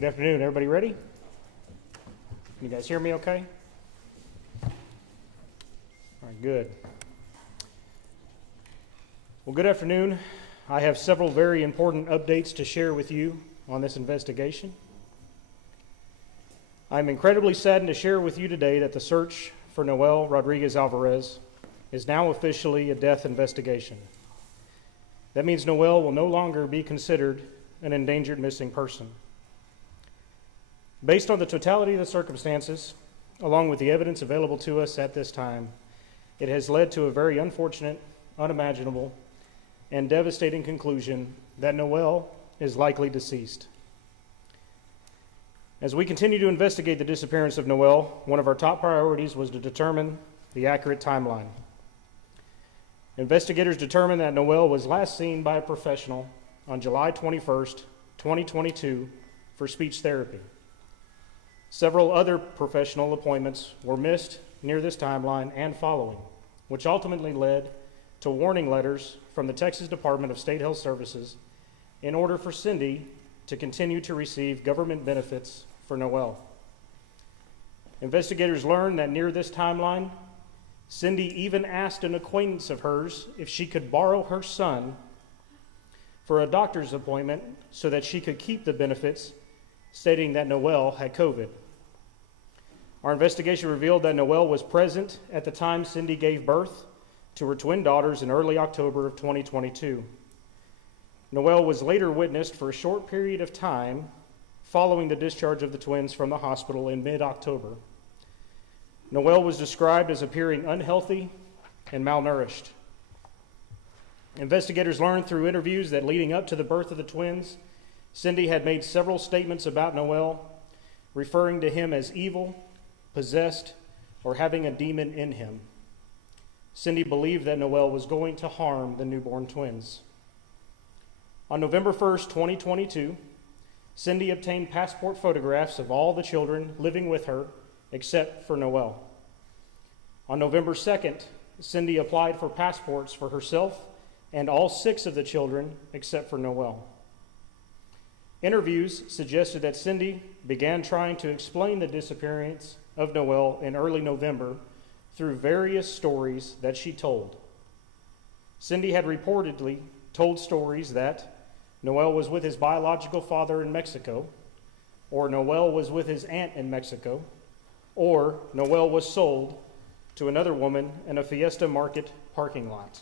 Good afternoon. Everybody ready? Can you guys hear me okay? All right, good. Well, good afternoon. I have several very important updates to share with you on this investigation. I'm incredibly saddened to share with you today that the search for Noel Rodriguez-Alvarez is now officially a death investigation. That means Noel will no longer be considered an endangered missing person. Based on the totality of the circumstances, along with the evidence available to us at this time, it has led to a very unfortunate, unimaginable, and devastating conclusion that Noel is likely deceased. As we continue to investigate the disappearance of Noel, one of our top priorities was to determine the accurate timeline. Investigators determined that Noel was last seen by a professional on July 21st, 2022 for speech therapy. Several other professional appointments were missed near this timeline and following, which ultimately led to warning letters from the Texas Department of State Health Services in order for Cindy to continue to receive government benefits for Noel. Investigators learned that near this timeline, Cindy even asked an acquaintance of hers if she could borrow her son for a doctor's appointment so that she could keep the benefits, stating that Noel had COVID. Our investigation revealed that Noel was present at the time Cindy gave birth to her twin daughters in early October of 2022. Noel was later witnessed for a short period of time following the discharge of the twins from the hospital in mid-October. Noel was described as appearing unhealthy and malnourished. Investigators learned through interviews that leading up to the birth of the twins, Cindy had made several statements about Noel, referring to him as evil, possessed, or having a demon in him. Cindy believed that Noel was going to harm the newborn twins. On November 1st, 2022, Cindy obtained passport photographs of all the children living with her except for Noel. On November 2nd, Cindy applied for passports for herself and all 6 of the children except for Noel. Interviews suggested that Cindy began trying to explain the disappearance of Noel in early November through various stories that she told. Cindy had reportedly told stories that Noel was with his biological father in Mexico, or Noel was with his aunt in Mexico, or Noel was sold to another woman in a Fiesta Market parking lot.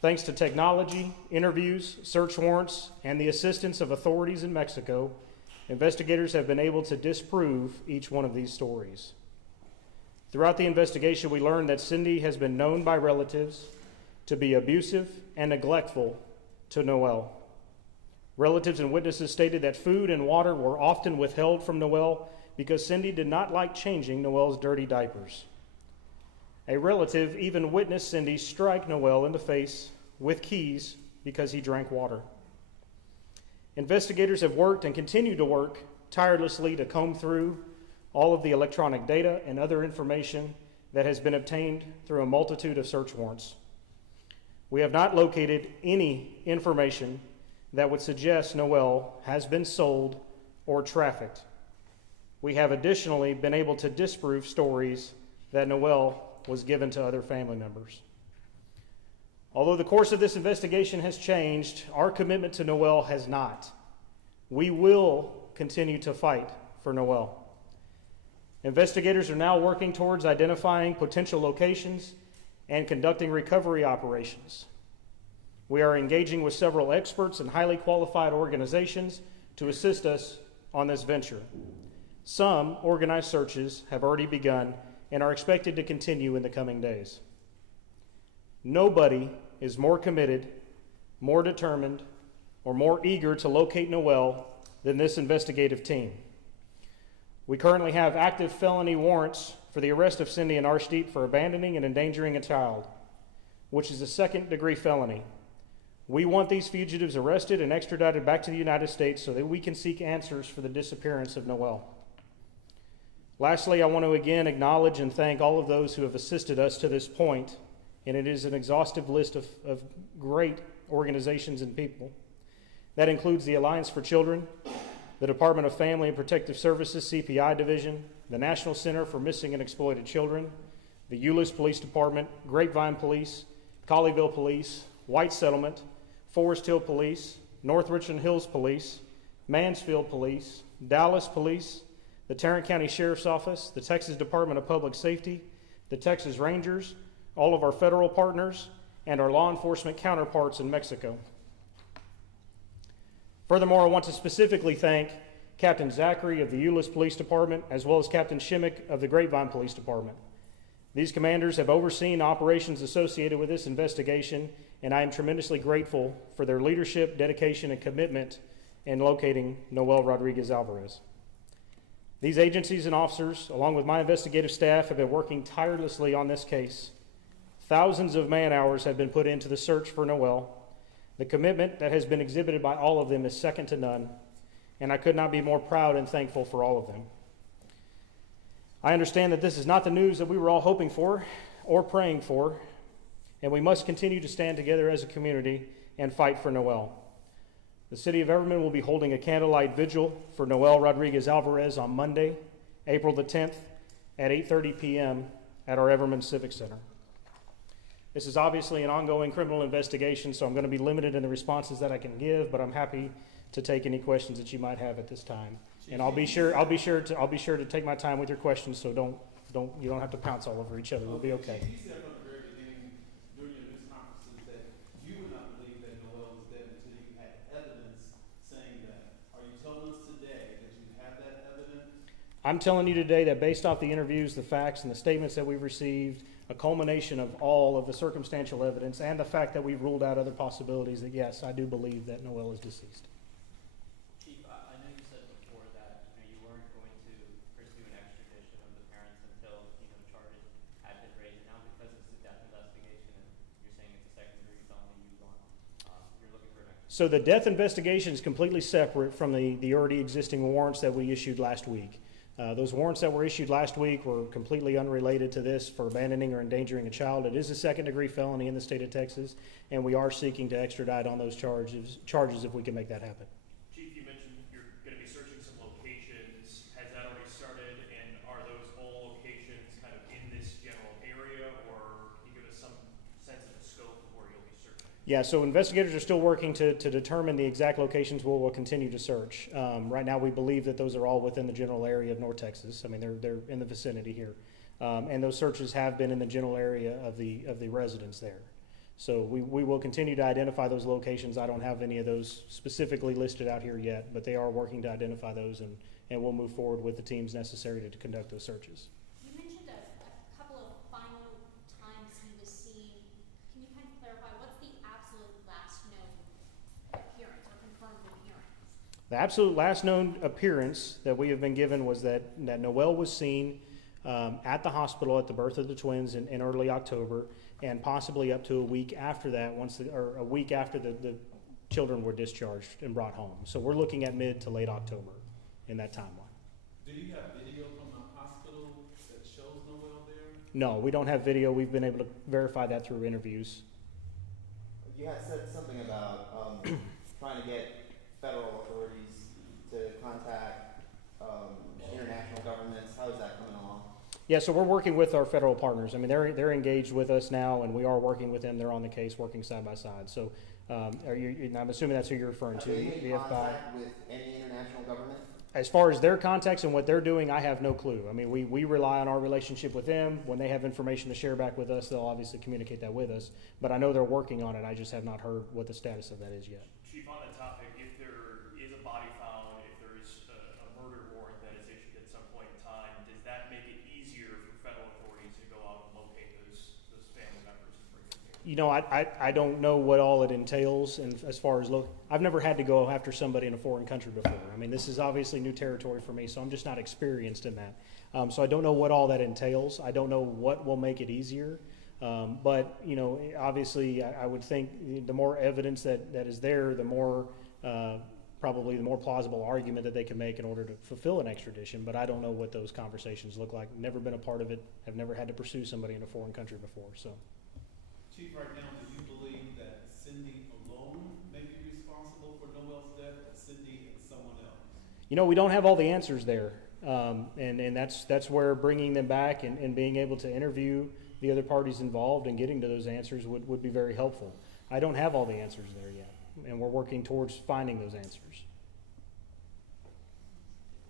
Thanks to technology, interviews, search warrants, and the assistance of authorities in Mexico, investigators have been able to disprove each one of these stories. Throughout the investigation, we learned that Cindy has been known by relatives to be abusive and neglectful to Noel. Relatives and witnesses stated that food and water were often withheld from Noel because Cindy did not like changing Noel's dirty diapers. A relative even witnessed Cindy strike Noel in the face with keys because he drank water. Investigators have worked and continue to work tirelessly to comb through all of the electronic data and other information that has been obtained through a multitude of search warrants. We have not located any information that would suggest Noel has been sold or trafficked. We have additionally been able to disprove stories that Noel was given to other family members. Although the course of this investigation has changed, our commitment to Noel has not. We will continue to fight for Noel. Investigators are now working towards identifying potential locations and conducting recovery operations. We are engaging with several experts and highly qualified organizations to assist us on this venture. Some organized searches have already begun and are expected to continue in the coming days. Nobody is more committed, more determined, or more eager to locate Noel than this investigative team. We currently have active felony warrants for the arrest of Cindy and Arshdeep for abandoning and endangering a child, which is a second-degree felony. We want these fugitives arrested and extradited back to the United States so that we can seek answers for the disappearance of Noel. Lastly, I want to again acknowledge and thank all of those who have assisted us to this point, and it is an exhaustive list of great organizations and people. That includes the Alliance for Children, the Department of Family and Protective Services CPI Division, the National Center for Missing and Exploited Children, the Euless Police Department, Grapevine Police, Colleyville Police, White Settlement, Forest Hill Police, North Richland Hills Police, Mansfield Police, Dallas Police, the Tarrant County Sheriff's Office, the Texas Department of Public Safety, the Texas Rangers, all of our federal partners, and our law enforcement counterparts in Mexico. Furthermore, I want to specifically thank Captain Zachary of the Euless Police Department, as well as Captain Shimmick of the Grapevine Police Department. These commanders have overseen operations associated with this investigation, and I am tremendously grateful for their leadership, dedication, and commitment in locating Noel Rodriguez-Alvarez. These agencies and officers, along with my investigative staff, have been working tirelessly on this case. Thousands of man-hours have been put into the search for Noel. The commitment that has been exhibited by all of them is second to none, and I could not be more proud and thankful for all of them. I understand that this is not the news that we were all hoping for or praying for, and we must continue to stand together as a community and fight for Noel. The city of Everman will be holding a candlelight vigil for Noel Rodriguez-Alvarez on Monday, April the 10th at 8:30 p.m. at our Everman Civic Center. This is obviously an ongoing criminal investigation, so I'm going to be limited in the responses that I can give, but I'm happy to take any questions that you might have at this time. And I'll be sure to take my time with your questions, so you don't have to pounce all over each other. We'll be okay. You said from the very beginning during your news conferences that you would not believe that Noel was dead until you had evidence saying that. Are you telling us today that you have that evidence? I'm telling you today that based off the interviews, the facts, and the statements that we've received, a culmination of all of the circumstantial evidence and the fact that we've ruled out other possibilities, that yes, I do believe that Noel is deceased. Chief, I know you said before that you weren't going to pursue an extradition of the parents until charges had been raised. Now, because it's a death investigation and you're saying it's a second-degree felony, you're looking for an extradition. So the death investigation is completely separate from the already existing warrants that we issued last week. Those warrants that were issued last week were completely unrelated to this for abandoning or endangering a child. It is a second-degree felony in the state of Texas, and we are seeking to extradite on those charges if we can make that happen. Chief, you mentioned you're going to be searching some locations. Has that already started, and are those all locations kind of in this general area, or can you give us some sense of the scope of where you'll be searching? Yeah, so investigators are still working to determine the exact locations where we'll continue to search. Right now, we believe that those are all within the general area of North Texas. I mean, they're in the vicinity here, and those searches have been in the general area of the residents there. So we will continue to identify those locations. I don't have any of those specifically listed out here yet, but they are working to identify those, and we'll move forward with the teams necessary to conduct those searches. You mentioned a couple of final times he was seen. Can you kind of clarify what's the absolute last known appearance or confirmed appearance? The absolute last known appearance that we have been given was that Noel was seen at the hospital at the birth of the twins in early October, and possibly up to a week after that, or a week after the children were discharged and brought home. So we're looking at mid to late October in that timeline. Do you have video from the hospital that shows Noel there? No, we don't have video. We've been able to verify that through interviews. You had said something about trying to get federal authorities to contact international governments. How is that coming along? Yeah, so we're working with our federal partners. I mean, they're engaged with us now, and we are working with them. They're on the case, working side by side. So, I'm assuming that's who you're referring to. Are they in contact with any international government? As far as their contacts and what they're doing, I have no clue. I mean, we rely on our relationship with them. When they have information to share back with us, they'll obviously communicate that with us. But I know they're working on it. I just have not heard what the status of that is yet. Chief, on that topic, if there is a body found, if there is a murder warrant that is issued at some point in time, does that make it easier for federal authorities to go out and locate those family members and bring them here? You know, I don't know what all it entails, and as far as I've never had to go after somebody in a foreign country before. I mean, this is obviously new territory for me, so I'm just not experienced in that. So I don't know what all that entails. I don't know what will make it easier. But you know, obviously, I would think the more evidence that is there, the more probably the more plausible argument that they can make in order to fulfill an extradition. But I don't know what those conversations look like. Never been a part of it. Have never had to pursue somebody in a foreign country before. So. Chief, right now, do you believe that Cindy alone may be responsible for Noel's death, or Cindy and someone else? You know, we don't have all the answers there, and that's where bringing them back and being able to interview the other parties involved and getting to those answers would be very helpful. I don't have all the answers there yet, and we're working towards finding those answers.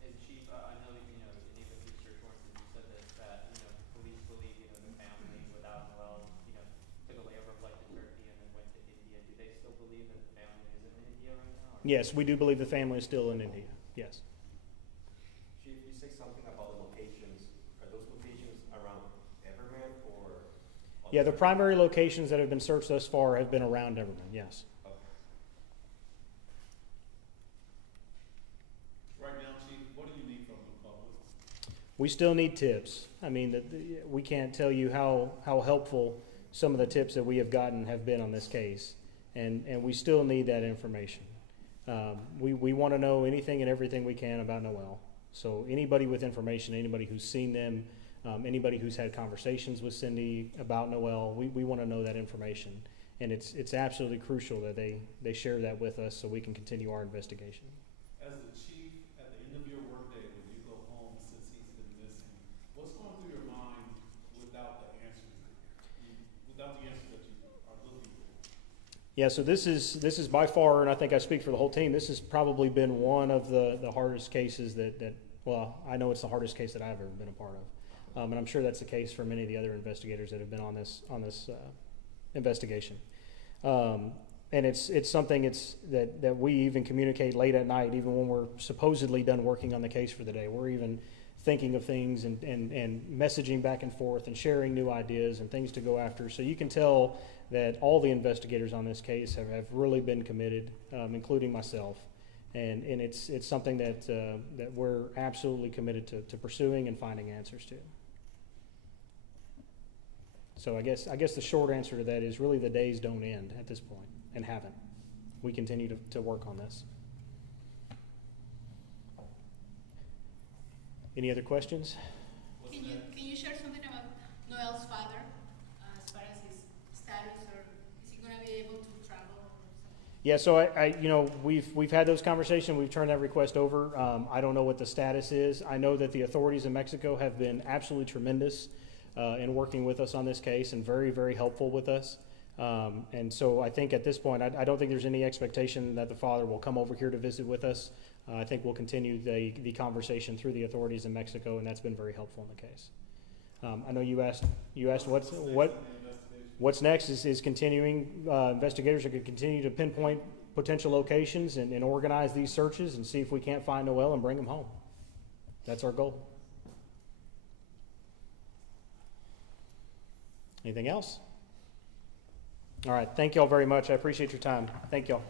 And Chief, I know, you know, in even through search warrants, you said that, you know, police believe, you know, the family without Noel, you know, took away a reflected turkey and then went to India. Do they still believe that the family is in India right now? Or? Yes, we do believe the family is still in India. Yes. Chief, you say something about the locations. Are those locations around Everman or? Yeah, the primary locations that have been searched thus far have been around Everman, yes. Okay. Right now, Chief, what do you need from the public? We still need tips. I mean, we can't tell you how helpful some of the tips that we have gotten have been on this case, and we still need that information. We want to know anything and everything we can about Noel. So anybody with information, anybody who's seen them, anybody who's had conversations with Cindy about Noel, we want to know that information. And it's absolutely crucial that they share that with us so we can continue our investigation. As the chief, at the end of your workday, when you go home since he's been missing, what's going through your mind without the answers that you are looking for? Yeah, so this is by far, and I think I speak for the whole team, this has probably been one of the hardest cases that well, I know it's the hardest case that I've ever been a part of. And I'm sure that's the case for many of the other investigators that have been on this investigation. And it's something that we even communicate late at night, even when we're supposedly done working on the case for the day. We're even thinking of things and messaging back and forth and sharing new ideas and things to go after. So you can tell that all the investigators on this case have really been committed, including myself. And it's something that we're absolutely committed to pursuing and finding answers to. So I guess the short answer to that is really the days don't end at this point, and haven't. We continue to work on this. Any other questions? Can you share something about Noel's father, as far as his status, or is he going to be able to travel or something? Yeah, so I you know, we've had those conversations. We've turned that request over. I don't know what the status is. I know that the authorities in Mexico have been absolutely tremendous in working with us on this case and very, very helpful with us. And so I think at this point, I don't think there's any expectation that the father will come over here to visit with us. I think we'll continue the conversation through the authorities in Mexico, and that's been very helpful in the case. I know you asked what's next is continuing. Investigators are going to continue to pinpoint potential locations and organize these searches and see if we can't find Noel and bring him home. That's our goal. Anything else? All right. Thank you all very much. I appreciate your time. Thank you all.